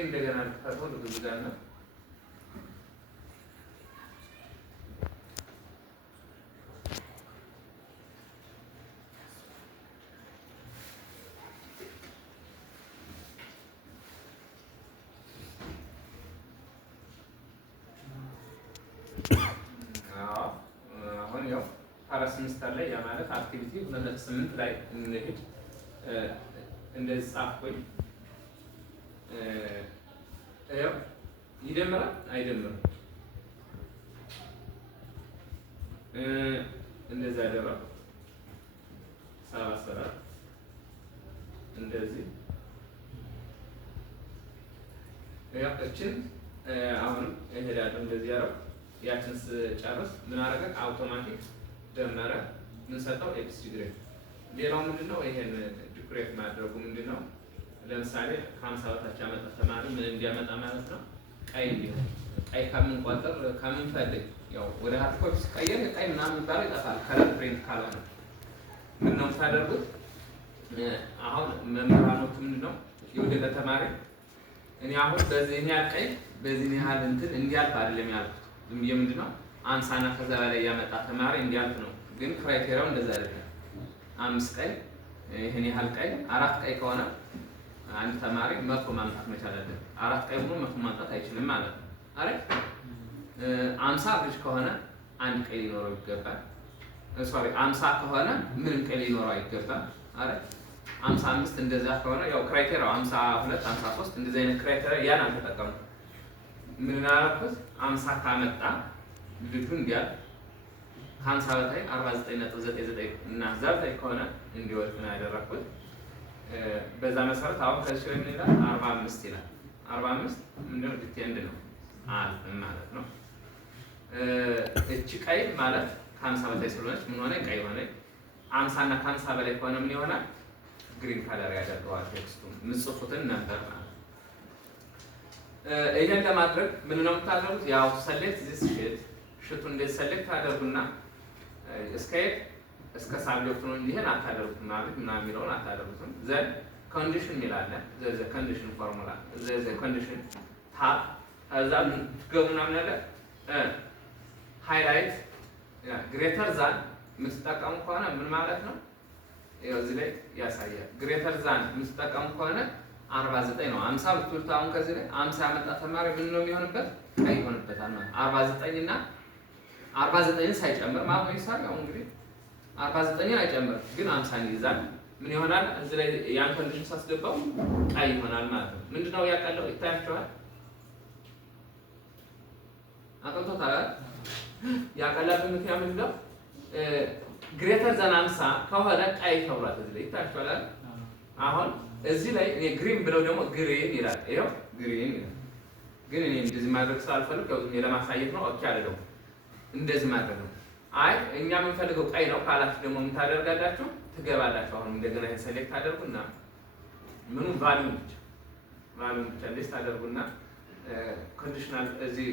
እንደገና ልክፈተው ብዙ ጋር ነው አሁን ያው ፓራስ ሚኒስተር ላይ ያ ማለት አክቲቪቲ 2.8 ላይ እንሄድ እንደዚህ ጻፍኩኝ። ያው ይደምራል አይደምርም? እንደዛ ያደረው ሰራ እንደዚህ ያው እችን አሁን እሄዳለሁ እንደዚህ ያረው ያችን ጨርስ ምን አደረገ? አውቶማቲክ ደመረ ምን ሰጠው? ኤክስ ዲግሪ። ሌላው ምንድነው? ይሄን ዲኩሬት ማድረጉ ምንድነው? ለምሳሌ ከ50 በታች ያመጣ ተማሪ ምን እንዲያመጣ ማለት ነው? ቀይ እንዲሆን ቀይ ከምንቆጥር ከምንፈልግ ያው ወደ ሃርድኮፒ ሲቀየር ቀይ ምናምን የሚባለው ይጠፋል። ከለር ፕሪንት ካልሆነ ምን ነው የምታደርጉት? አሁን መምህራኖቹ ምንድነው የወደቀ ተማሪ እኔ አሁን በዚህ ያህል ቀይ በዚህ ያህል እንትን እንዲያልፍ አይደለም ያልኩት። ዝም ብዬ ምንድነው 50 እና ከዛ በላይ ያመጣ ተማሪ እንዲያልፍ ነው። ግን ክራይቴሪያው እንደዛ አይደለም። 5 ቀይ ይሄን ያህል ቀይ 4 ቀይ ከሆነ አንድ ተማሪ 100 ማምጣት መቻል አለበት። 4 ቀይ ሆኖ 100 ማምጣት አይችልም ማለት ነው አይደል? 50 ልጅ ከሆነ አንድ ቀይ ሊኖረው ይገባል። ሶሪ 50 ከሆነ ምንም ቀይ ሊኖረው አይገባም አይደል? 55 እንደዛ ከሆነ ያው ክራይቴሪያው 52 53 እንደዛ አይነት ክራይቴሪያ ያን አልተጠቀምኩም። ምን አደረኩት? 50 ካመጣ ልጁ እንዲያል 50 በታይ 49.99 እና እዛ ላይ ከሆነ እንዲወድቅ ነው ያደረኩት። በዛ መሰረት አሁን ከዚህ ላይ ምን ይላል? 45 ይላል። 45 ምንድነው? ዲቴንድ ነው አልፍም ማለት ነው። እቺ ቀይ ማለት ከ50 በታይ ስለሆነች ምን ሆነ? ቀይ ሆነ። 50 እና ከ50 በላይ ከሆነ ምን ይሆናል? ግሪን ከለር ያደርገዋል ቴክስቱን ምጽፉትን ነበር ማለት ነው። ይሄን ለማድረግ ምን ነው የምታደርጉት? ያው ሰሌክት ዚስ ሽቱ እንደዚህ ሰሌክት ታደርጉና እስከ ሳብጀክት ነው እንጂ ይሄን አታደርጉትም ማለት ምናምን የሚለውን አታደርጉትም። ዘን ኮንዲሽን ይላል ዘ ኮንዲሽን ፎርሙላ ዘ ኮንዲሽን ታብ እዛ ገቡና ምን አለ ሃይላይት ግሬተር ዛን የምትጠቀሙ ከሆነ ምን ማለት ነው? ይኸው እዚህ ላይ ያሳያል። ግሬተር ዛን የምትጠቀሙ ከሆነ 49 ነው። 50 ብትሉት አሁን ከዚህ ላይ 50 ያመጣ ተማሪ ምን ነው የሚሆንበት? ቀይ ይሆንበታል ማለት 49 እና 49ን ሳይጨምር ማለት ነው ይሳል። ያው እንግዲህ 49ን አይጨምርም ግን 50ን ይይዛል። ምን ይሆናል? እዚህ ላይ ያን ኮንዲሽን ሳስገባው ቀይ ይሆናል ማለት ነው። ምንድነው ያቀለው? ይታያችኋል። አጥንቶታል። ያቀላበት ምክንያት ምንድነው? ግሬተር ዛን 50 ከሆነ ቀይ ተብሏል። እዚህ ላይ ይታያችኋል። አሁን እዚህ ላይ እኔ ግሪን ብለው ደግሞ ግሪን ይላል። ይሄው ግሪን ይላል። ግን እኔ እንደዚህ ማድረግ ስላልፈልግ ያው ለማሳየት ነው። ኦኬ አይደለም እንደዚህ ማድረግ ነው። አይ እኛ የምንፈልገው ቀይ ነው ካላችሁ ደግሞ ምን ታደርጋላችሁ? ትገባላችሁ። አሁን እንደገና ይሄን ሴሌክት አድርጉና ምኑ ቫልዩ ብቻ እንደዚህ ታደርጉና ኮንዲሽናል እዚህ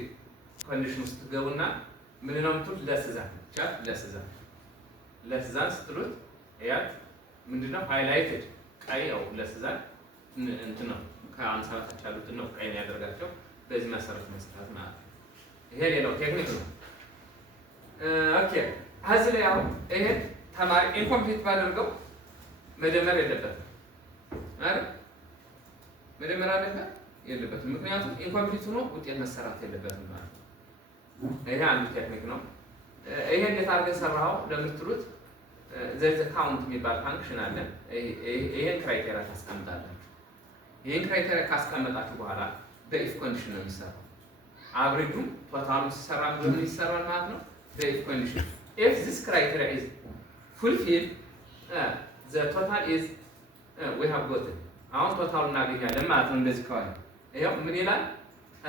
ኮንዲሽን ውስጥ ትገቡና ምን ነው የምትሉት? ለስዛን ብቻ ለስዛን ስትሉት ያት ምንድነው ሃይላይትድ ቀይ ነው። ለስዛን እንትን ነው ከ50 በታች ያሉትን ነው ቀይ ነው ያደርጋቸው። በዚህ መሰረት መስራት ማለት ነው። ይሄ ሌላው ቴክኒክ ነው። ኦኬ እዚህ ላይ አሁን ይሄ ተማሪ ኢንኮምፕሊት ባደርገው መደመር የለበትም አይደል? መደመር አለበት የለበትም። ምክንያቱም ኢንኮምፕሊት ሆኖ ውጤት መሰራት የለበትም ማለት ነው። ይሄ አንዱ ቴክኒክ ነው። ይሄ እንዴት አድርገን ሰራው ለምትሉት ዘ ካውንት የሚባል ፋንክሽን አለ። ይሄን ክራይቴሪያ ታስቀምጣላችሁ። ይሄን ክራይቴሪያ ካስቀመጣችሁ በኋላ በኢፍ ኮንዲሽን ነው የሚሰራው። አብሬጁም ቶታሉም ሲሰራ ምን ይሰራል ማለት ነው? በኢፍ ኮንዲሽን if this criteria is fulfilled the total is we have gotten አሁን ቶታሉ እናገኛለን ማለት ነው። እንደዚህ ከሆነ ይሄው ምን ይላል?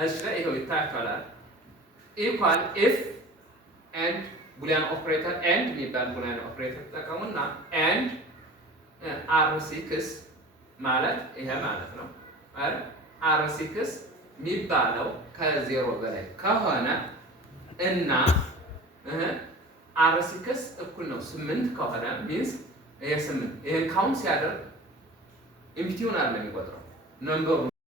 እሺ ይሄው ይታያችኋል። ኢኳል if and boolean operator and የሚባል boolean operator ተጠቀሙና and r6 ማለት ይሄ ማለት ነው አይደል? r6 የሚባለው ከዜሮ በላይ ከሆነ እና r6 እኩል ነው 8 ከሆነ ሚንስ ይሄ 8 ይሄን ካውንት ሲያደርግ ኢምፕቲውን አይደለም የሚቆጥረው ነምበሩ